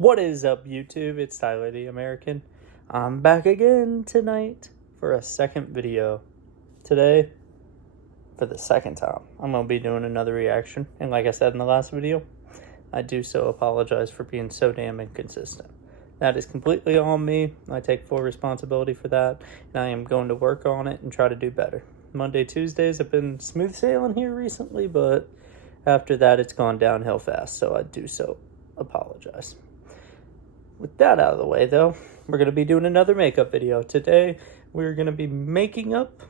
What is up, YouTube? It's Tyler the American. I'm back again tonight for a second video. Today, for the second time, I'm going to be doing another reaction. And like I said in the last video, I do so apologize for being so damn inconsistent. That is completely on me. I take full responsibility for that. And I am going to work on it and try to do better. Monday, Tuesdays have been smooth sailing here recently, but after that, it's gone downhill fast. So I do so apologize. With that out of the way, though, we're going to be doing another makeup video. Today, we're going to be making up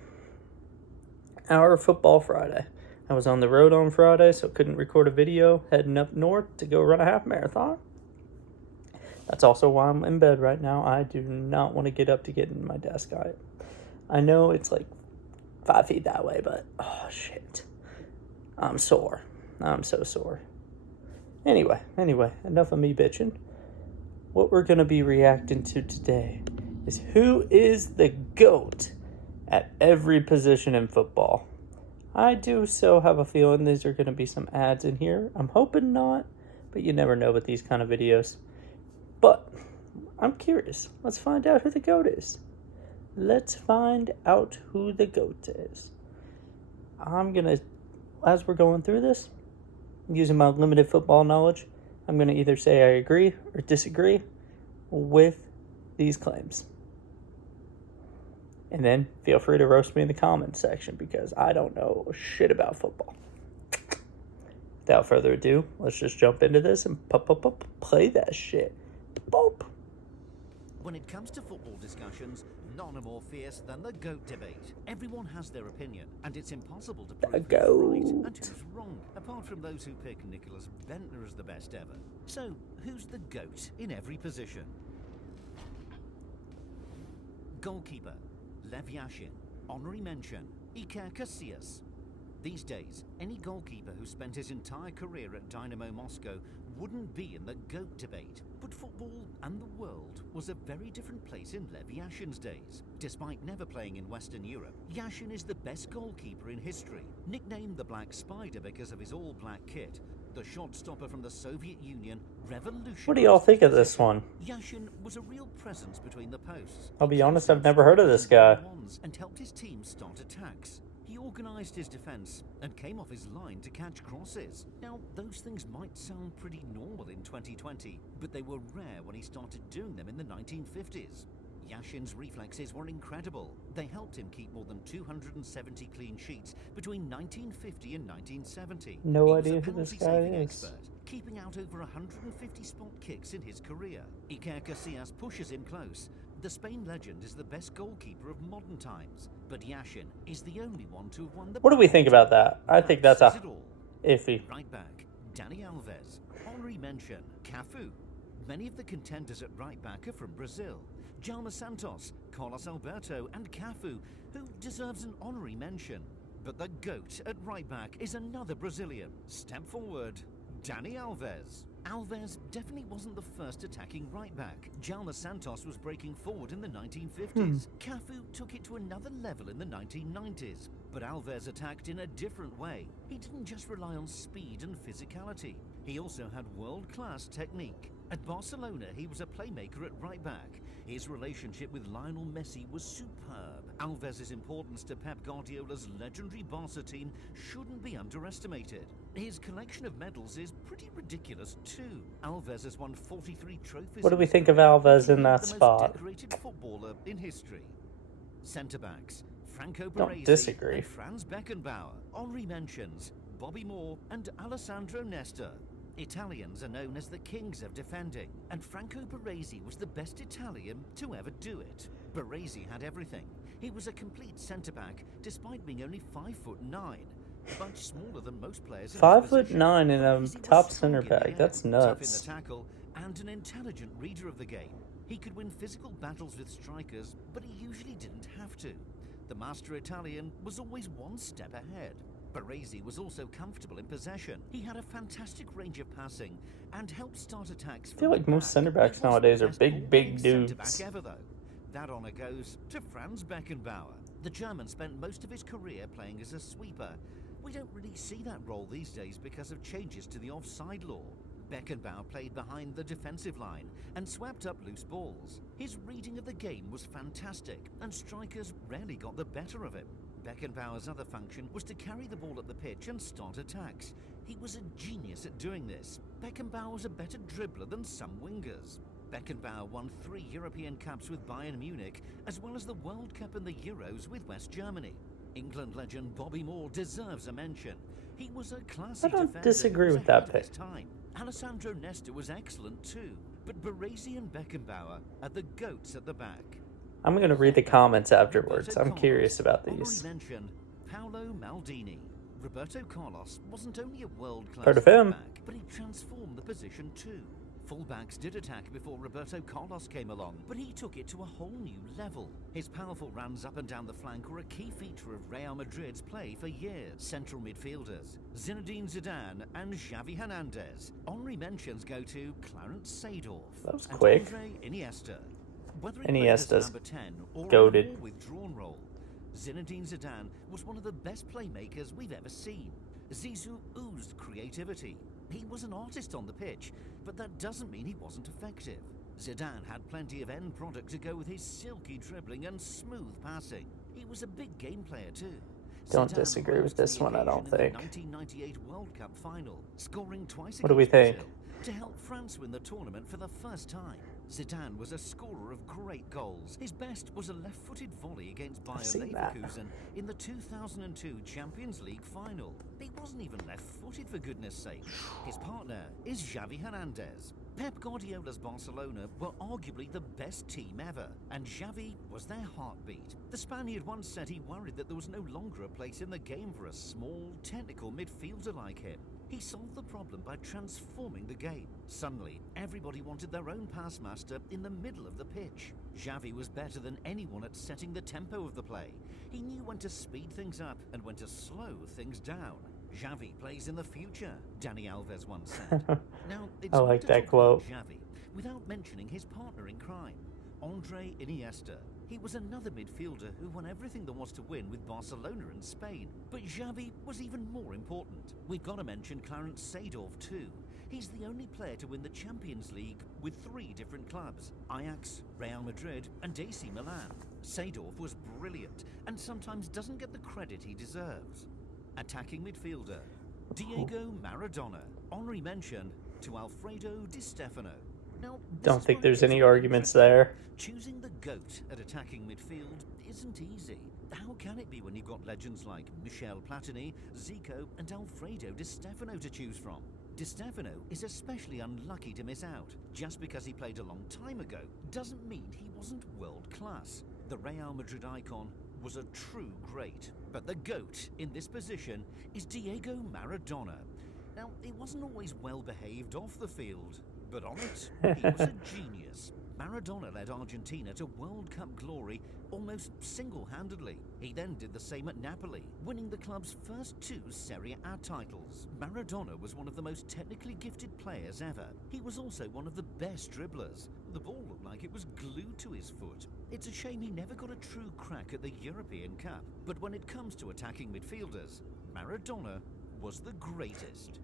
our Football Friday. I was on the road on Friday, so couldn't record a video, heading up north to go run a half marathon. That's also why I'm in bed right now. I do not want to get up to get in my desk. I know it's like 5 feet that way, but oh shit. I'm sore. I'm so sore. Anyway, enough of me bitching. What we're going to be reacting to today is who is the GOAT at every position in football. I do so have a feeling these are going to be some ads in here. I'm hoping not, but you never know with these kind of videos. But I'm curious. Let's find out who the GOAT is. Let's find out who the GOAT is. I'm going to, as we're going through this, using my limited football knowledge, I'm going to either say I agree or disagree with these claims. And then feel free to roast me in the comments section because I don't know shit about football. Without further ado, let's just jump into this and play that shit. Boop. When it comes to football discussions, none are more fierce than the GOAT debate. Everyone has their opinion, and it's impossible to prove who's right and who's wrong, apart from those who pick Nicholas Bentner as the best ever. So, who's the GOAT in every position? Goalkeeper, Lev Yashin. Honorary mention, Iker Casillas. These days, any goalkeeper who spent his entire career at Dynamo Moscow wouldn't be in the GOAT debate. But football and the world was a very different place in Lev Yashin's days. Despite never playing in Western Europe, Yashin is the best goalkeeper in history. Nicknamed the Black Spider because of his all-black kit, the shot stopper from the Soviet Union revolutionized. What do y'all think of this one? Yashin was a real presence between the posts. I'll be honest, I've never heard of this guy. And helped his team start attacks. He organised his defence and came off his line to catch crosses. Now, those things might sound pretty normal in 2020, but they were rare when he started doing them in the 1950s. Yashin's reflexes were incredible. They helped him keep more than 270 clean sheets between 1950 and 1970. No idea who this guy is. Expert, keeping out over 150 spot kicks in his career. Iker Casillas pushes him close. The Spain legend is the best goalkeeper of modern times, but Yashin is the only one to have won the... What do we think about that? I think that's a iffy. Right back, Dani Alves. Honorary mention, Cafu. Many of the contenders at right back are from Brazil. Djalma Santos, Carlos Alberto and Cafu, who deserves an honorary mention. But the GOAT at right back is another Brazilian. Step forward, Dani Alves. Alves definitely wasn't the first attacking right back. Djalma Santos was breaking forward in the 1950s. Cafu took it to another level in the 1990s. But Alves attacked in a different way. He didn't just rely on speed and physicality. He also had world-class technique. At Barcelona, he was a playmaker at right back. His relationship with Lionel Messi was superb. Alves' importance to Pep Guardiola's legendary Barca team shouldn't be underestimated. His collection of medals is pretty ridiculous too. Alves has won 43 trophies. What do we think of Alves in that spot? The most decorated footballer in history. Centre-backs, Franco Don't Baresi disagree. and Franz Beckenbauer. Honorary mentions, Bobby Moore and Alessandro Nesta. Italians are known as the kings of defending, and Franco Baresi was the best Italian to ever do it. Baresi had everything. He was a complete centre-back, despite being only 5'9", much smaller than most players. 5'9" in a top centre back. That's nuts. Tough in the tackle and an intelligent reader of the game. He could win physical battles with strikers, but he usually didn't have to. The master Italian was always one step ahead. Baresi was also comfortable in possession. He had a fantastic range of passing and helped start attacks. I feel like most centre backs nowadays are big dudes. Centre-back ever, though. That honour goes to Franz Beckenbauer. The German spent most of his career playing as a sweeper. We don't really see that role these days because of changes to the offside law. Beckenbauer played behind the defensive line and swept up loose balls. His reading of the game was fantastic, and strikers rarely got the better of him. Beckenbauer's other function was to carry the ball up the pitch and start attacks. He was a genius at doing this. Beckenbauer was a better dribbler than some wingers. Beckenbauer won 3 European Cups with Bayern Munich, as well as the World Cup and the Euros with West Germany. England legend Bobby Moore deserves a mention. He was a classy I don't defender disagree who was with that ahead of pick. his time. Alessandro Nesta was excellent too, but Baresi and Beckenbauer are the GOATs at the back. I'm going to read the comments afterwards. Roberto I'm Carlos. curious about Honorary these. mention, Paolo Maldini. Roberto Carlos wasn't only a world-class Heard of him. fullback, but he transformed the position too. Fullbacks did attack before Roberto Carlos came along, but he took it to a whole new level. His powerful runs up and down the flank were a key feature of Real Madrid's play for years. Central midfielders, Zinedine Zidane and Xavi Hernandez. Honorary mentions go to Clarence Seedorf That was and quick. Andre Iniesta. Whether he played as Iniesta's number 10 or goated. in a more withdrawn role, Zinedine Zidane was one of the best playmakers we've ever seen. Zizou oozed creativity. He was an artist on the pitch, but that doesn't mean he wasn't effective. Zidane had plenty of end product to go with his silky dribbling and smooth passing. He was a big game player too. Don't Zidane disagree rose with to this the one, I don't occasion in think. the 1998 World Cup final, scoring twice What do we against think? Brazil to help France win the tournament for the first time. Zidane was a scorer of great goals. His best was a left-footed volley against Bayer seen that. Leverkusen in the 2002 Champions League final. He wasn't even left-footed, for goodness sake. His partner is Xavi Hernandez. Pep Guardiola's Barcelona were arguably the best team ever, and Xavi was their heartbeat. The Spaniard once said he worried that there was no longer a place in the game for a small, technical midfielder like him. He solved the problem by transforming the game. Suddenly, everybody wanted their own pass master in the middle of the pitch. Xavi was better than anyone at setting the tempo of the play. He knew when to speed things up and when to slow things down. Xavi plays in the future, Dani Alves once said. Now, it's I hard like to that talk quote. about Xavi without mentioning his partner in crime, Andre Iniesta. He was another midfielder who won everything there was to win with Barcelona and Spain. But Xavi was even more important. We've got to mention Clarence Seedorf too. He's the only player to win the Champions League with 3 different clubs: Ajax, Real Madrid and AC Milan. Seedorf was brilliant and sometimes doesn't get the credit he deserves. Attacking midfielder, Diego Maradona. Honorary mention to Alfredo Di Stefano. Now, this Don't is think where it there's gets any a bit arguments interesting. there. Choosing the GOAT at attacking midfield isn't easy. How can it be when you've got legends like Michel Platini, Zico and Alfredo Di Stefano to choose from? Di Stefano is especially unlucky to miss out. Just because he played a long time ago doesn't mean he wasn't world class. The Real Madrid icon was a true great, but the GOAT in this position is Diego Maradona. Now, he wasn't always well behaved off the field, but on it, he was a genius. Maradona led Argentina to World Cup glory almost single-handedly. He then did the same at Napoli, winning the club's first 2 Serie A titles. Maradona was one of the most technically gifted players ever. He was also one of the best dribblers. The ball looked like it was glued to his foot. It's a shame he never got a true crack at the European Cup. But when it comes to attacking midfielders, Maradona was the greatest.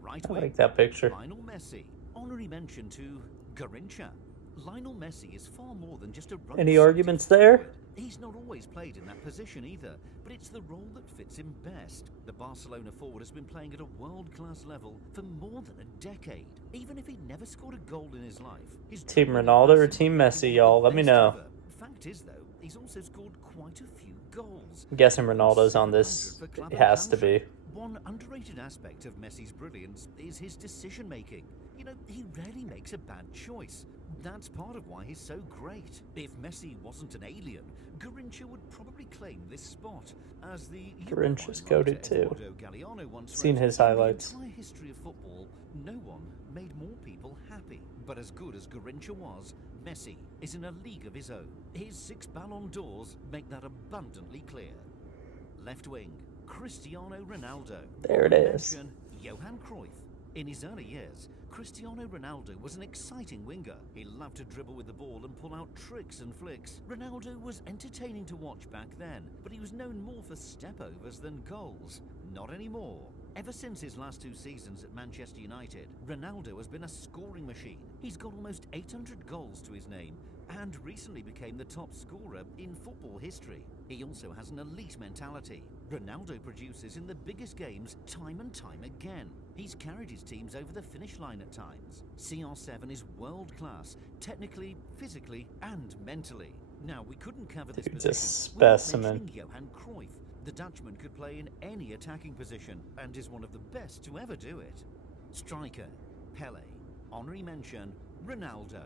Right I wing, like that picture. Lionel Messi. Honorary mention to Garrincha. Lionel Messi is far more than just a run. Any arguments there? He's not always played in that position either, but it's the role that fits him best. The Barcelona forward has been playing at a world-class level for more than a decade. Even if he'd never scored a goal in his life, his Team dribbling Ronaldo or passing Team make him Messi, one of y'all? the Let me best know. ever. Fact is, though, he's also scored quite a few goals. I'm guessing Ronaldo's on this. 700 for Club It has to Country. be. One underrated aspect of Messi's brilliance is his decision-making. You know, he rarely makes a bad choice. That's part of why he's so great. If Messi wasn't an alien, Garrincha would probably claim this spot. As the Garrincha's Uruguayan writer goated too. Eduardo Galeano once Seen wrote, his highlights. In the entire history of football, no one made more people happy. But as good as Garrincha was, Messi is in a league of his own. His 6 Ballon d'Ors make that abundantly clear. Left wing, Cristiano Ronaldo. There it is. Mention Johan Cruyff. In his early years, Cristiano Ronaldo was an exciting winger. He loved to dribble with the ball and pull out tricks and flicks. Ronaldo was entertaining to watch back then, but he was known more for step-overs than goals. Not anymore. Ever since his last 2 seasons at Manchester United, Ronaldo has been a scoring machine. He's got almost 800 goals to his name and recently became the top scorer in football history. He also has an elite mentality. Ronaldo produces in the biggest games time and time again. He's carried his teams over the finish line at times. CR7 is world class, technically, physically and mentally. Now, we couldn't cover this Dude's a position without specimen. mentioning Johan Cruyff. The Dutchman could play in any attacking position and is one of the best to ever do it. Striker, Pele. Honorary mention, Ronaldo.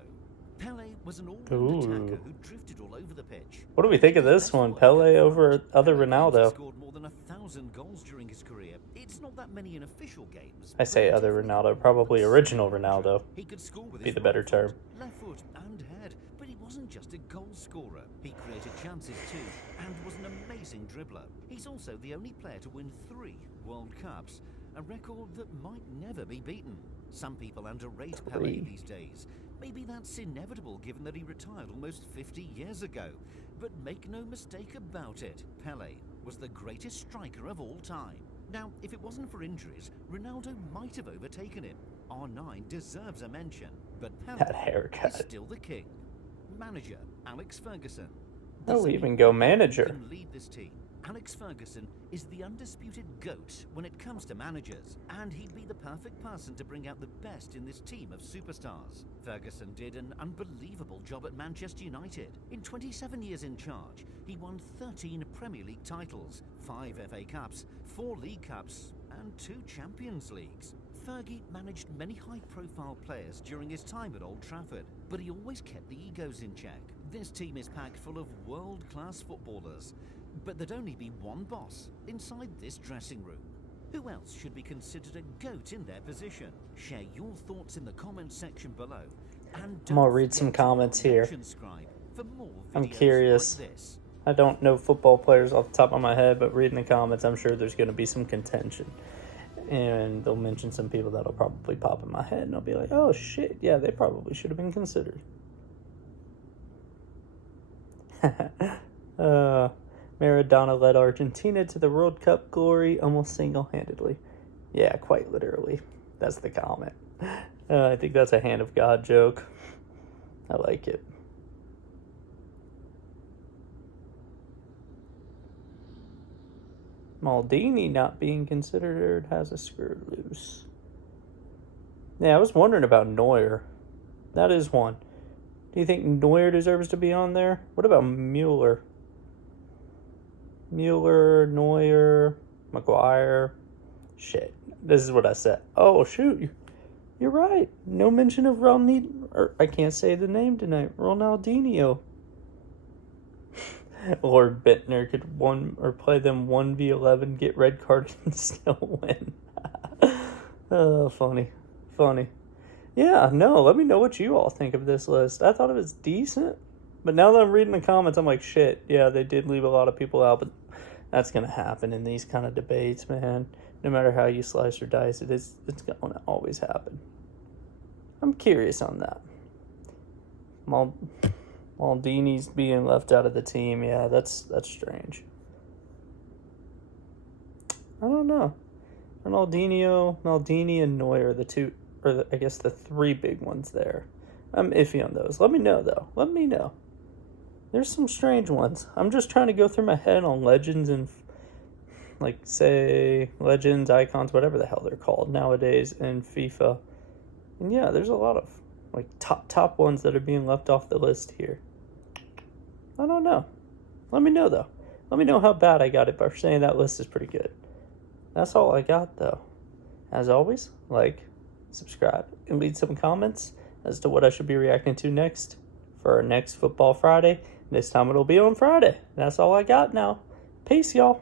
Pele was an all-round attacker who drifted all over the pitch. What do we think of this one? Pele over other Ronaldo. He scored more than 1,000 goals during his career. It's not that many in official games. I say other Ronaldo, probably original Ronaldo. He could score with Be his the better right term. foot, left foot and head, but he wasn't just a goal scorer. He created chances too and was an amazing dribbler. He's also the only player to win 3 World Cups, a record that might never be beaten. Some people underrate Pele these days. Maybe that's inevitable given that he retired almost 50 years ago. But make no mistake about it, Pele was the greatest striker of all time. Now, if it wasn't for injuries, Ronaldo might have overtaken him. R9 deserves a mention, but Pele That haircut. is still the king. Manager, Alex Ferguson. Oh, Does even anyone go who manager. can lead this team? Alex Ferguson is the undisputed GOAT when it comes to managers, and he'd be the perfect person to bring out the best in this team of superstars. Ferguson did an unbelievable job at Manchester United. In 27 years in charge, he won 13 Premier League titles, 5 FA Cups, 4 League Cups, and 2 Champions Leagues. Fergie managed many high-profile players during his time at Old Trafford, but he always kept the egos in check. This team is packed full of world-class footballers, but there'd only be one boss inside this dressing room. Who else should be considered a GOAT in their position? Share your thoughts in the comments section below. And I'm don't gonna read forget some to comments here. subscribe for more I'm videos curious. like this. I don't know football players off the top of my head, but reading the comments, I'm sure there's going to be some contention. And they'll mention some people that'll probably pop in my head, and I'll be like, oh shit, yeah, they probably should have been considered. Maradona led Argentina to the World Cup glory almost single-handedly. Yeah, quite literally. That's the comment. I think that's a hand of God joke. I like it. Maldini not being considered has a screw loose. Yeah, I was wondering about Neuer. That is one. Do you think Neuer deserves to be on there? What about Mueller? Mueller, Neuer, Maguire. Shit. This is what I said. Oh, shoot. You're right. No mention of I can't say the name tonight. Ronaldinho. Lord Bittner could play them 1v11, get red carded, and still win. Oh, funny. Yeah, no, let me know what you all think of this list. I thought it was decent, but now that I'm reading the comments, I'm like, shit, yeah, they did leave a lot of people out, but that's going to happen in these kind of debates, man. No matter how you slice or dice it, it's going to always happen. I'm curious on that. Maldini's being left out of the team, yeah, that's strange. I don't know. Maldini, and Neuer, the 3 big ones there. I'm iffy on those. Let me know, though. Let me know. There's some strange ones. I'm just trying to go through my head on legends and, say, legends, icons, whatever the hell they're called nowadays in FIFA. And yeah, there's a lot of, top ones that are being left off the list here. I don't know. Let me know, though. Let me know how bad I got it by saying that list is pretty good. That's all I got, though. As always, subscribe, and leave some comments as to what I should be reacting to next for our next Football Friday. This time it'll be on Friday. That's all I got now. Peace, y'all.